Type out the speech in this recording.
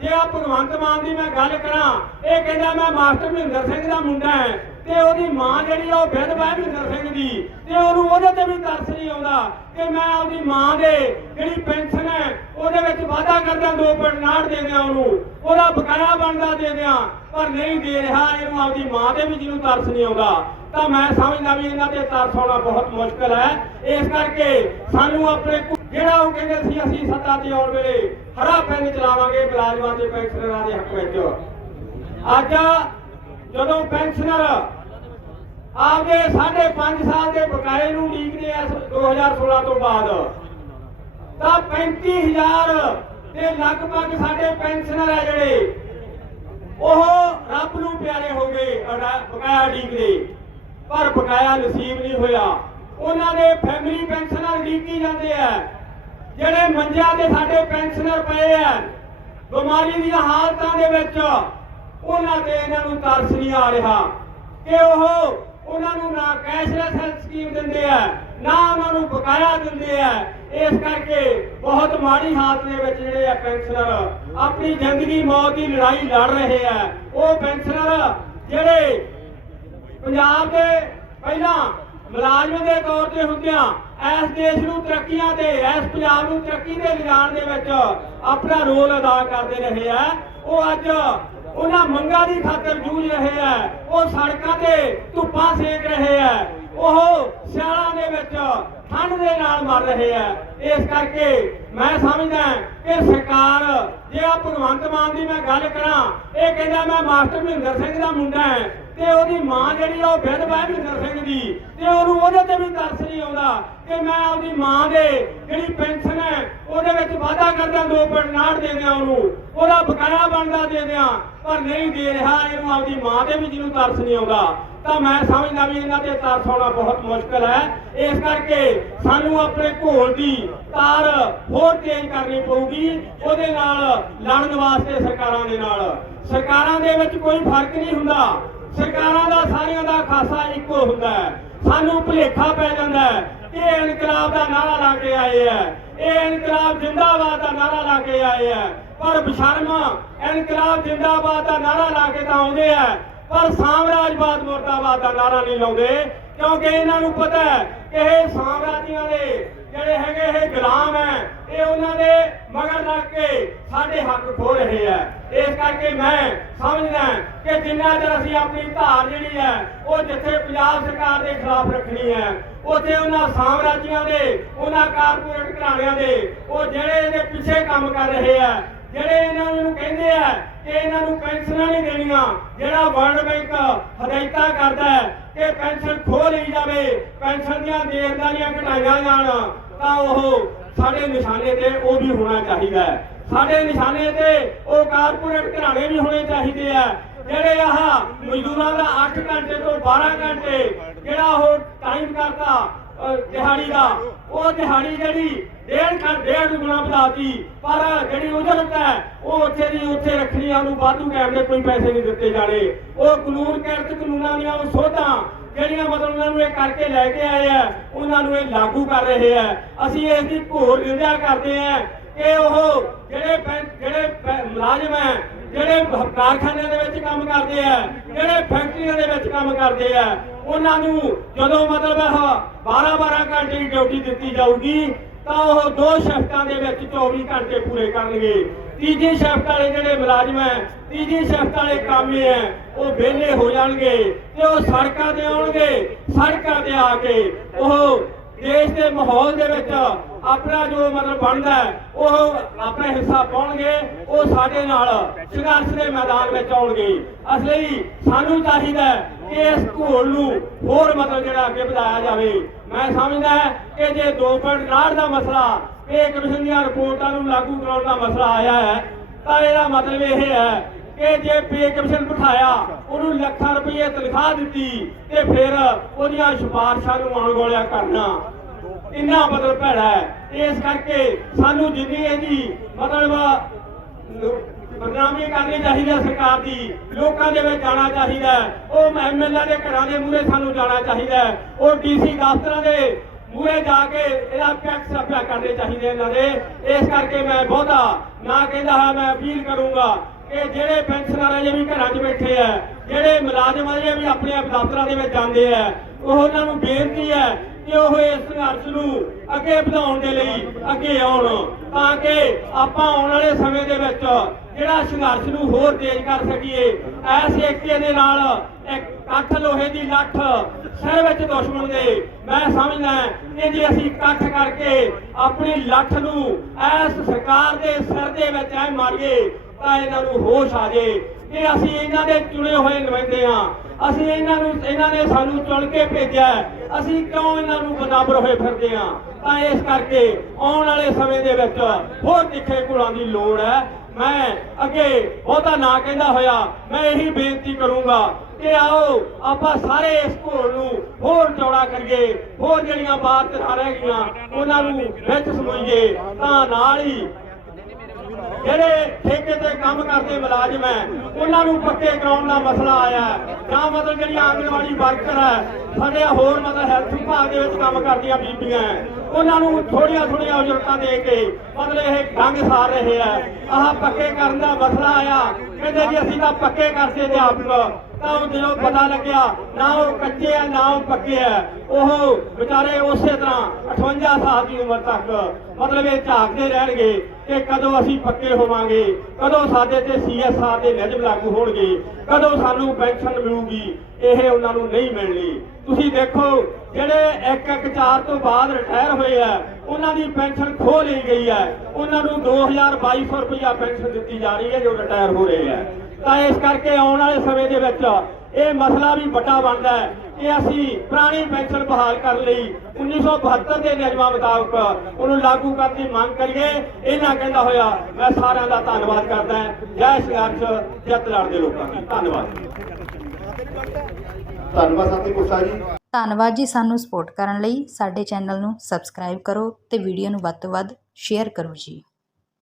ਜੇ ਆ ਭਗਵੰਤ ਮਾਨ ਦੀ ਮੈਂ ਗੱਲ ਕਰਾਂ, ਇਹ ਕਹਿੰਦਾ ਮੈਂ ਮਾਸਟਰ ਮਹਿੰਦਰ ਸਿੰਘ ਦਾ ਮੁੰਡਾ ਹੈ ਤੇ ਉਹਦੀ ਮਾਂ ਜਿਹੜੀ ਉਹ ਵਿਧਵਾ ਹੈ ਮਹਿੰਦਰ ਸਿੰਘ ਦੀ ਤੇ ਉਹਨੂੰ ਉਹਦੇ ਤੇ ਵੀ ਤਰਸ ਨਹੀਂ ਆਉਂਦਾ ਕਿ ਮੈਂ ਆਪਦੀ ਮਾਂ ਦੇ ਜਿਹੜੀ ਪੈਨਸ਼ਨ ਹੈ, ਉਹਦੇ ਵਿੱਚ ਵਾਅਦਾ ਕਰਦਾ 2.9 ਦੇ ਦਿਆਂ ਉਹਨੂੰ, ਉਹਦਾ ਬਕਾਇਆ ਬਣਦਾ ਦੇ ਦਿਆਂ, ਪਰ ਨਹੀਂ ਦੇ ਰਿਹਾ ਇਹਨੂੰ ਆਪਦੀ ਮਾਂ ਦੇ ਵੀ ਜਿਹਨੂੰ ਤਰਸ ਨਹੀਂ ਆਉਂਦਾ। ਤਾਂ ਮੈਂ ਸਮਝਦਾ ਵੀ ਇਹਨਾਂ ਤੇ ਤਰਸ ਆਉਣਾ ਬਹੁਤ ਮੁਸ਼ਕਲ ਹੈ। ਇਸ ਕਰਕੇ ਸਾਨੂੰ ਆਪਣੇ ਜਿਹੜਾ ਉਹ ਕਹਿੰਦੇ ਸੀ, ਅਸੀਂ ਸੱਤਾ ਤੇ ਆਉਣ ਵੇਲੇ ਹਰਾ ਪੈਨ ਚਲਾਵਾਂਗੇ ਮੁਲਾਜ਼ਮਾਂ ਤੇ ਪੈਨਸ਼ਨਰਾਂ ਦੇ ਹੱਕ ਵਿੱਚ। ਅੱਜ ਜਦੋਂ ਪੈਨਸ਼ਨਰ ਆਪਦੇ 5.5 ਸਾਲ ਦੇ ਬਕਾਏ ਨੂੰ ਲੀਕਦੇ ਆ 2016 ਤੋਂ ਬਾਅਦ, ਤਾਂ 35000 ਦੇ ਲਗਭਗ ਸਾਡੇ ਪੈਨਸ਼ਨਰ ਹੈ ਜਿਹੜੇ, ਉਹ ਰੱਬ ਨੂੰ ਪਿਆਰੇ ਹੋ ਗਏ ਬਕਾਇਆ ਡੀਕਦੇ ਪਰ ਬਕਾਇਆ ਨਸੀਬ ਨਹੀਂ ਹੋਇਆ। ਉਹਨਾਂ ਦੇ ਫੈਮਿਲੀ ਪੈਨਸ਼ਨਰ ਡੀਕੀ ਜਾਂਦੇ ਆ। ਜਿਹੜੇ ਮੰਜਿਆਂ ਤੇ ਸਾਡੇ ਪੈਨਸ਼ਨਰ ਪਏ ਆ, ਬਿਮਾਰੀ ਦੀਆਂ ਹਾਲਤਾਂ ਦੇ ਵਿੱਚ, ਉਹਨਾਂ ਤੇ ਇਹਨਾਂ ਨੂੰ ਤਰਸ ਨਹੀਂ ਆ ਰਿਹਾ। ਕਿ ਉਹ ਉਹਨਾਂ ਨੂੰ ਨਾ ਕੈਸ਼ਲੈਸ ਸਕੀਮ ਦਿੰਦੇ ਆ, ਨਾ ਉਹਨਾਂ ਨੂੰ ਬਕਾਇਆ ਦਿੰਦੇ ਆ, ਇਸ ਕਰਕੇ ਬਹੁਤ ਮਾੜੀ ਹਾਲਤ ਦੇ ਵਿੱਚ ਜਿਹੜੇ ਆ ਪੈਨਸ਼ਨਰ ਆਪਣੀ ਜ਼ਿੰਦਗੀ ਮੌਤ ਦੀ ਲੜਾਈ ਲੜ ਰਹੇ ਆ। ਉਹ ਪੈਨਸ਼ਨਰ ਜਿਹੜੇ ਪੰਜਾਬ ਦੇ ਪਹਿਲਾਂ ਮੁਲਾਜ਼ਮ ਦੇ ਤੌਰ ਤੇ ਹੁੰਦਿਆਂ ਇਸ ਦੇਸ਼ ਨੂੰ ਤਰੱਕੀਆਂ ਦੇ ਇਸ ਪੰਜਾਬ ਨੂੰ ਤਰੱਕੀ ਦੇ ਲਿਜਾਣ ਦੇ ਵਿੱਚ ਆਪਣਾ ਰੋਲ ਅਦਾ ਕਰਦੇ ਰਹੇ ਆ। ਉਹ ਅੱਜ ਉਹਨਾਂ ਮੰਗਾਂ ਦੀ ਖਾਤਰ ਜੂਝ ਰਹੇ ਆ। ਉਹ ਸੜਕਾਂ ਤੇ ਧੁੱਪਾਂ ਸੇਕ ਰਹੇ ਆ। ਉਹ ਸਿਆਲਾਂ ਦੇ ਵਿੱਚ ਠੰਡ ਦੇ ਨਾਲ ਮਰ ਰਹੇ ਆ। ਇਸ ਕਰਕੇ ਮੈਂ ਸਮਝਦਾ ਕਿ ਸਰਕਾਰ, ਜੇ ਆ ਭਗਵੰਤ ਮਾਨ ਦੀ ਮੈਂ ਗੱਲ ਕਰਾਂ, ਇਹ ਕਹਿੰਦਾ ਮੈਂ ਮਾਸਟਰ ਮਹਿੰਦਰ ਸਿੰਘ ਦਾ ਮੁੰਡਾ ਹੈ ਤੇ ਉਹਦੀ ਮਾਂ ਜਿਹੜੀ ਆ ਉਹ ਵਿਧਵਾ ਹੈ ਮਹਿੰਦਰ ਸਿੰਘ ਦੀ। ਤੇ ਉਹਨੂੰ ਉਹਦੇ ਤੇ ਵੀ ਤਰਸ ਨਹੀਂ ਆਉਂਦਾ ਕਿ ਮੈਂ ਆਪਦੀ ਮਾਂ ਦੇ ਜਿਹੜੀ ਪੈਨਸ਼ਨ ਹੈ, ਉਹਦੇ ਵਿੱਚ ਵਾਅਦਾ ਕਰਦਾ 2.9 ਦੇ ਦਿਆਂ ਉਹਨੂੰ। ਉਹਦਾ ਬਕਾਇਆ ਬਣਦਾ ਦੇ ਦਿਆਂ, ਪਰ ਨਹੀਂ ਦੇ ਰਿਹਾ ਇਹਨੂੰ ਆਪਦੀ ਮਾਂ ਦੇ ਵੀ ਜਿਹਨੂੰ ਤਰਸ ਨਹੀਂ ਆਉਂਦਾ। ਤਾਂ ਮੈਂ ਸਮਝਦਾ ਵੀ ਇਹਨਾਂ ਤੇ ਤਰਸ ਆਉਣਾ ਬਹੁਤ ਮੁਸ਼ਕਲ ਹੈ। ਇਸ ਕਰਕੇ ਸਾਨੂੰ ਆਪਣੇ ਘੋਲ ਦੀ ਤਾਰ ਹੋਰ ਤੇਜ਼ ਕਰਨੀ ਪਊਗੀ, ਉਹਦੇ ਨਾਲ ਲੜਨ ਵਾਸਤੇ ਸਰਕਾਰਾਂ ਦੇ ਨਾਲ। ਸਰਕਾਰਾਂ ਦੇ ਵਿੱਚ ਕੋਈ ਫ਼ਰਕ ਨਹੀਂ ਹੁੰਦਾ। ਸਰਕਾਰਾਂ ਦਾ ਸਾਰਿਆਂ ਦਾ ਖਾਸਾ ਇੱਕੋ ਹੁੰਦਾ ਸਾਨੂੰ ਭੁਲੇਖਾ ਪੈ ਜਾਂਦਾ ਇਹ ਇਨਕਲਾਬ ਦਾ ਨਾਰਾ ਲਾ ਕੇ ਆਏ ਆ ਇਹ ਇਨਕਲਾਬ ਜਿੰਦਾਬਾਦ ਦਾ ਨਾਰਾ ਲਾ ਕੇ ਆਏ ਆ ਪਰ ਬਸ਼ਰਮ ਇਨਕਲਾਬ ਜਿੰਦਾਬਾਦ ਦਾ ਨਾਰਾ ਲਾ ਕੇ ਤਾਂ ਆਉਂਦੇ ਆ ਪਰ ਸਾਮਰਾਜਵਾਦ ਮੁਰਦਾਬਾਦ ਦਾ ਨਾਰਾ ਨਹੀਂ ਲਾਉਂਦੇ। ਕਿਉਂਕਿ ਇਹਨਾਂ ਨੂੰ ਪਤਾ ਹੈ ਕਿ ਇਹ ਸਾਮਰਾਜੀਆਂ ਦੇ ਜਿਹੜੇ ਹੈਗੇ ਇਹ ਗੁਲਾਮ ਹੈ, ਇਹ ਉਹਨਾਂ ਦੇ ਮਗਰ ਲੱਗ ਕੇ ਸਾਡੇ ਹੱਕ ਖੋ ਰਹੇ ਹੈ। ਇਸ ਕਰਕੇ ਮੈਂ ਸਮਝਦਾ ਕਿ ਜਿੰਨਾ ਚਿਰ ਅਸੀਂ ਆਪਣੀ ਧਾਰ ਜਿਹੜੀ ਹੈ, ਉਹ ਜਿੱਥੇ ਪੰਜਾਬ ਸਰਕਾਰ ਦੇ ਖਿਲਾਫ ਰੱਖਣੀ ਹੈ, ਉੱਥੇ ਉਹਨਾਂ ਸਾਮਰਾਜੀਆਂ ਦੇ, ਉਹਨਾਂ ਕਾਰਪੋਰੇਟ ਘਰਾਣਿਆਂ ਦੇ, ਉਹ ਜਿਹੜੇ ਇਹਦੇ ਪਿੱਛੇ ਕੰਮ ਕਰ ਰਹੇ ਹੈ ਜਿਹੜੇ ਇਹਨਾਂ ਨੂੰ ਕਹਿੰਦੇ ਆ ਕਿ ਇਹਨਾਂ ਨੂੰ ਪੈਨਸ਼ਨਾਂ ਨਹੀਂ ਦੇਣੀਆਂ, ਜਿਹੜਾ ਵਰਲਡ ਬੈਂਕ ਹਦਾਇਤਾਂ ਕਰਦਾ ਹੈ ਕਿ ਪੈਨਸ਼ਨ ਖੋਹ ਲਈ ਜਾਵੇ, ਪੈਨਸ਼ਨ ਦੀਆਂ ਦੇਣਦਾਰੀਆਂ ਘਟਾਈਆਂ ਜਾਣ, ਤਾਂ ਉਹ ਸਾਡੇ ਨਿਸ਼ਾਨੇ ਤੇ ਉਹ ਵੀ ਹੋਣਾ ਚਾਹੀਦਾ ਹੈ। ਸਾਡੇ ਨਿਸ਼ਾਨੇ ਤੇ ਉਹ ਕਾਰਪੋਰੇਟ ਘਰਾਣੇ ਵੀ ਹੋਣੇ ਚਾਹੀਦੇ ਆ। ਜਿਹੜੇ ਆਹ ਮਜ਼ਦੂਰਾਂ ਦਾ 8 ਘੰਟੇ ਤੋਂ 12 ਘੰਟੇ ਜਿਹੜਾ ਉਹ ਟਾਈਮ ਕਰਤਾ ਦਿਹਾੜੀ ਦਾ। ਉਹ ਦਿਹਾੜੀ ਜਿਹੜੀ ਡੇਢ ਘੰਟੇ ਡੇਢ ਗੁਣਾ ਵਧਾਤੀ, ਪਰ ਜਿਹੜੀ ਉਜਰਤ ਹੈ, ਉਹ ਉੱਥੇ ਦੀ ਉੱਥੇ ਰੱਖਣੀ ਉਹਨੂੰ ਵਾਧੂ ਟਾਈਮ ਦੇ ਕੋਈ ਪੈਸੇ ਨਹੀਂ ਦਿੱਤੇ ਜਾਣੇ। ਉਹ ਕਾਨੂੰਨ ਕਿਰਤ ਕਾਨੂੰਨਾਂ ਦੀਆਂ ਉਹ ਸੋਧਾਂ, ਜਿਹੜੀਆਂ ਮਤਲਬ ਉਹਨਾਂ ਨੂੰ ਇਹ ਕਰਕੇ ਲੈ ਕੇ ਆਏ ਆ, ਉਹਨਾਂ ਨੂੰ ਇਹ ਲਾਗੂ ਕਰ ਰਹੇ ਆ। ਅਸੀਂ ਇਸ ਦੀ ਘੋਰ ਨਿੰਦਿਆ ਕਰਦੇ ਆ। ਕਿ ਉਹ ਜਿਹੜੇ ਜਿਹੜੇ ਮੁਲਾਜ਼ਮ ਹੈ, ਜਿਹੜੇ ਕਾਰਖਾਨਿਆਂ ਦੇ ਵਿੱਚ ਕੰਮ ਕਰਦੇ ਆ, ਜਿਹੜੇ ਫੈਕਟਰੀਆਂ ਦੇ ਵਿੱਚ ਕੰਮ ਕਰਦੇ ਆ, ਉਹਨਾਂ ਨੂੰ ਜਦੋਂ ਮਤਲਬ ਇਹ 12 12 ਘੰਟੇ ਦੀ ਡਿਊਟੀ ਦਿੱਤੀ ਜਾਊਗੀ, ਤਾਂ ਉਹ ਦੋ ਸ਼ਿਫਟਾਂ ਦੇ ਵਿੱਚ 24 ਘੰਟੇ ਪੂਰੇ ਕਰਨਗੇ। ਤੀਜੀ ਸ਼ਿਫਟ ਵਾਲੇ ਜਿਹੜੇ ਮੁਲਾਜ਼ਮ ਹੈ, ਤੀਜੀ ਸ਼ਿਫਟ ਵਾਲੇ ਕਾਮੇ ਹੈ, ਉਹ ਵਿਹਲੇ ਹੋ ਜਾਣਗੇ ਤੇ ਉਹ ਸੜਕਾਂ ਤੇ ਆਉਣਗੇ। ਸੜਕਾਂ ਤੇ ਆ ਕੇ ਉਹ ਦੇਸ਼ ਦੇ ਮਾਹੌਲ ਦੇ ਵਿੱਚ ਆਪਣਾ ਜੋ ਮਤਲਬ ਬਣਦਾ ਉਹ ਆਪਣਾ ਹਿੱਸਾ ਪਾਉਣਗੇ, ਉਹ ਸਾਡੇ ਨਾਲ ਸੰਘਰਸ਼ ਦੇ ਮੈਦਾਨ ਵਿੱਚ ਆਉਣਗੇ। ਇਸ ਲਈ ਸਾਨੂੰ ਚਾਹੀਦਾ ਕਿ ਇਸ ਘੋਲ ਨੂੰ ਹੋਰ ਮਤਲਬ ਜਿਹੜਾ ਅੱਗੇ ਵਧਾਇਆ ਜਾਵੇ। ਮੈਂ ਸਮਝਦਾ ਕਿ ਜੇ 2.9 ਦਾ ਮਸਲਾ ਇਹ ਕਮਿਸ਼ਨ ਦੀਆਂ ਰਿਪੋਰਟਾਂ ਨੂੰ ਲਾਗੂ ਕਰਾਉਣ ਦਾ ਮਸਲਾ ਆਇਆ ਹੈ, ਤਾਂ ਇਹਦਾ ਮਤਲਬ ਇਹ ਹੈ ਕਿ ਜੇ ਪੇ ਕਮਿਸ਼ਨ ਬਿਠਾਇਆ, ਉਹਨੂੰ ਲੱਖਾਂ ਰੁਪਏ ਤਨਖਾਹ ਦਿੱਤੀ ਤੇ ਫਿਰ ਉਹਦੀਆਂ ਸਿਫਾਰਸ਼ਾਂ ਨੂੰ ਅਣਗੌਲਿਆ ਕਰਨਾ ਇੰਨਾ ਮਤਲਬ ਭੈੜਾ ਹੈ ਇਸ ਕਰਕੇ ਸਾਨੂੰ ਜਿੰਨੀ ਇਹਦੀ ਮਤਲਬ ਬਦਨਾਮੀ ਕਰਨੀ ਚਾਹੀਦੀ ਹੈ ਸਰਕਾਰ ਦੀ, ਲੋਕਾਂ ਦੇ ਵਿੱਚ ਜਾਣਾ ਚਾਹੀਦਾ ਹੈ। ਉਹ ਐਮਐਲਏ ਦੇ ਘਰਾਂ ਦੇ ਮੂਹਰੇ ਸਾਨੂੰ ਜਾਣਾ ਚਾਹੀਦਾ ਹੈ। ਉਹ ਡੀਸੀ ਦਫ਼ਤਰਾਂ ਦੇ ਮੂਰੇ ਜਾ ਕੇ ਇਹਦਾ ਟੈਕਸ ਅਪਿਆ ਕਰਨੇ ਚਾਹੀਦੇ ਇਹਨਾਂ ਦੇ। ਇਸ ਕਰਕੇ ਮੈਂ ਬਹੁਤਾ ਨਾ ਕਹਿੰਦਾ ਹਾਂ, ਮੈਂ ਅਪੀਲ ਕਰੂੰਗਾ ਕਿ ਜਿਹੜੇ ਪੈਨਸ਼ਨਰ ਅਜੇ ਵੀ ਘਰਾਂ 'ਚ ਬੈਠੇ ਆ, ਜਿਹੜੇ ਮੁਲਾਜ਼ਮ ਅਜੇ ਵੀ ਆਪਣੇ ਆਪ ਦਫ਼ਤਰਾਂ ਦੇ ਵਿੱਚ ਜਾਂਦੇ ਆ, ਉਹ ਉਹਨਾਂ ਨੂੰ ਬੇਨਤੀ ਹੈ ਕਿ ਉਹ ਇਸ ਸੰਘਰਸ਼ ਨੂੰ ਅੱਗੇ ਵਧਾਉਣ ਦੇ ਲਈ ਅੱਗੇ ਆਉਣ, ਤਾਂ ਕਿ ਆਪਾਂ ਆਉਣ ਵਾਲੇ ਸਮੇਂ ਦੇ ਵਿੱਚ ਜਿਹੜਾ ਸੰਘਰਸ਼ ਨੂੰ ਹੋਰ ਤੇਜ਼ ਕਰ ਸਕੀਏ ਐਸ ਏਕੇ ਦੇ ਨਾਲ ਇੱਕ ਕੱਠ ਲੋਹੇ ਦੀ ਲੱਠ ਸਿਰ ਵਿੱਚ ਦੁਸ਼ਮਣ ਦੇ, ਮੈਂ ਸਮਝਦਾ ਕਿ ਜੇ ਅਸੀਂ ਇਕੱਠ ਕਰਕੇ ਆਪਣੀ ਲੱਠ ਨੂੰ ਐਸ ਸਰਕਾਰ ਦੇ ਸਿਰ ਦੇ ਵਿੱਚ ਐ ਮਾਰੀਏ, ਤਾਂ ਇਹਨਾਂ ਨੂੰ ਹੋਸ਼ ਆ ਜੇ। ਕਿ ਅਸੀਂ ਇਹਨਾਂ ਦੇ ਚੁਣੇ ਹੋਏ ਨੁਮਾਇੰਦੇ ਆ ਅਸੀਂ ਇਹਨਾਂ ਨੂੰ, ਇਹਨਾਂ ਨੇ ਸਾਨੂੰ ਚੁਣ ਕੇ ਭੇਜਿਆ ਅਸੀਂ ਕਿਉਂ ਇਹਨਾਂ ਨੂੰ ਬਨਾਬਰ ਹੋਏ ਫਿਰਦੇ ਆ ਤਾਂ ਇਸ ਕਰਕੇ ਆਉਣ ਵਾਲੇ ਸਮੇਂ ਦੇ ਵਿੱਚ ਹੋਰ ਤਿੱਖੇ ਘੁਲਾਂ ਦੀ ਲੋੜ ਹੈ। ਮੈਂ ਅੱਗੇ ਬਹੁਤਾ ਨਾ ਕਹਿੰਦਾ ਹੋਇਆ, ਮੈਂ ਇਹੀ ਬੇਨਤੀ ਕਰੂੰਗਾ ਕਿ ਆਓ, ਆਪਾਂ ਸਾਰੇ ਇਸ ਘੋਲ ਨੂੰ ਹੋਰ ਚੌੜਾ ਕਰੀਏ, ਹੋਰ ਜਿਹੜੀਆਂ ਬਾਹਰ ਰਹਿ ਗਈਆਂ, ਉਹਨਾਂ ਨੂੰ ਵਿੱਚ ਸਮੋਈਏ ਤਾਂ ਨਾਲ ਹੀ ਜਿਹੜੇ ਠੇਕੇ ਤੇ ਕੰਮ ਕਰਦੇ ਮੁਲਾਜ਼ਮ ਹੈ, ਉਹਨਾਂ ਨੂੰ ਪੱਕੇ ਕਰਾਉਣ ਦਾ ਮਸਲਾ ਆਇਆ ਜਾਂ ਮਤਲਬ ਜਿਹੜੀਆਂ ਆਂਗਣਵਾੜੀ ਵਰਕਰ ਹੈ, ਸਾਡੇ ਹੋਰ ਮਤਲਬ ਹੈਲਥ ਵਿਭਾਗ ਦੇ ਵਿੱਚ ਕੰਮ ਕਰਦੀਆਂ ਬੀਬੀਆਂ ਹੈ। ਉਹਨਾਂ ਨੂੰ ਥੋੜੀਆਂ ਥੋੜੀਆਂ ਉਜਰਤਾਂ ਦੇ ਕੇ ਮਤਲਬ ਇਹ ਡੰਗ ਸਾਰ ਰਹੇ ਆ ਆਹ ਪੱਕੇ ਕਰਨ ਦਾ ਮਸਲਾ ਆਇਆ। ਕਹਿੰਦੇ ਜੀ ਅਸੀਂ ਤਾਂ ਪੱਕੇ ਕਰਦੇ ਅਧਿਆਪਕ ਤਾਂ ਉਹ ਜਦੋਂ ਪਤਾ ਲੱਗਿਆ, ਨਾ ਉਹ ਕੱਚੇ ਆ, ਨਾ ਉਹ ਪੱਕੇ ਆ, ਉਹ ਵਿਚਾਰੇ ਉਸੇ ਤਰ੍ਹਾਂ 58 ਸਾਲ ਦੀ ਉਮਰ ਤੱਕ ਮਤਲਬ ਇਹ ਝਾਕਦੇ ਰਹਿਣਗੇ ਕਿ ਕਦੋਂ ਅਸੀਂ ਪੱਕੇ ਹੋਵਾਂਗੇ, ਕਦੋਂ ਸਾਡੇ ਤੇ ਸੀਐਸਆਰ ਦੇ ਨਿਯਮ ਲਾਗੂ ਹੋਣਗੇ, ਕਦੋਂ ਸਾਨੂੰ ਪੈਨਸ਼ਨ ਮਿਲੂਗੀ, ਇਹ ਉਹਨਾਂ ਨੂੰ ਨਹੀਂ ਮਿਲਣੀ। ਤੁਸੀਂ ਦੇਖੋ, ਜਿਹੜੇ ਇੱਕ ਇੱਕ ਚਾਰ ਤੋਂ ਬਾਅਦ ਰਿਟਾਇਰ ਹੋਏ ਆ, ਉਹਨਾਂ ਦੀ ਪੈਨਸ਼ਨ ਖੋਹ ਲਈ ਗਈ ਹੈ ਉਹਨਾਂ ਨੂੰ 2200 ਰੁਪਇਆ ਪੈਨਸ਼ਨ ਦਿੱਤੀ ਜਾ ਰਹੀ ਹੈ ਜੋ ਰਿਟਾਇਰ ਹੋ ਰਹੇ ਆ। ਤਾਂ ਇਸ ਕਰਕੇ ਆਉਣ ਵਾਲੇ ਸਮੇਂ ਦੇ ਵਿੱਚ ਇਹ ਮਸਲਾ ਵੀ ਵੱਡਾ ਬਣਦਾ ਹੈ ਕਿ ਅਸੀਂ ਪੁਰਾਣੀ ਪੈਨਸ਼ਨ ਬਹਾਲ ਕਰਨ ਲਈ 1972 ਦੇ ਨਿਯਮਾਂ ਮੁਤਾਬਕ ਉਹਨੂੰ ਲਾਗੂ ਕਰਨ ਦੀ ਮੰਗ ਕਰੀਏ। ਇਹਨਾਂ ਕਹਿੰਦਾ ਹੋਇਆ ਮੈਂ ਸਾਰਿਆਂ ਦਾ ਧੰਨਵਾਦ ਕਰਦਾ ਹਾਂ। ਜੈ ਸੰਘਰਸ਼ ਜਿੱਤ ਲੜਦੇ ਲੋਕਾਂ ਦੀ। ਧੰਨਵਾਦ। ਧੰਨਵਾਦ ਸਾਥੀ ਗੁੱਸਾ ਜੀ। ਧੰਨਵਾਦ ਜੀ ਸਾਨੂੰ ਸਪੋਰਟ ਕਰਨ ਲਈ। ਸਾਡੇ ਚੈਨਲ ਨੂੰ ਸਬਸਕ੍ਰਾਈਬ ਕਰੋ ਤੇ ਵੀਡੀਓ ਨੂੰ ਵੱਧ ਤੋਂ ਵੱਧ ਸ਼ੇਅਰ ਕਰੋ ਜੀ।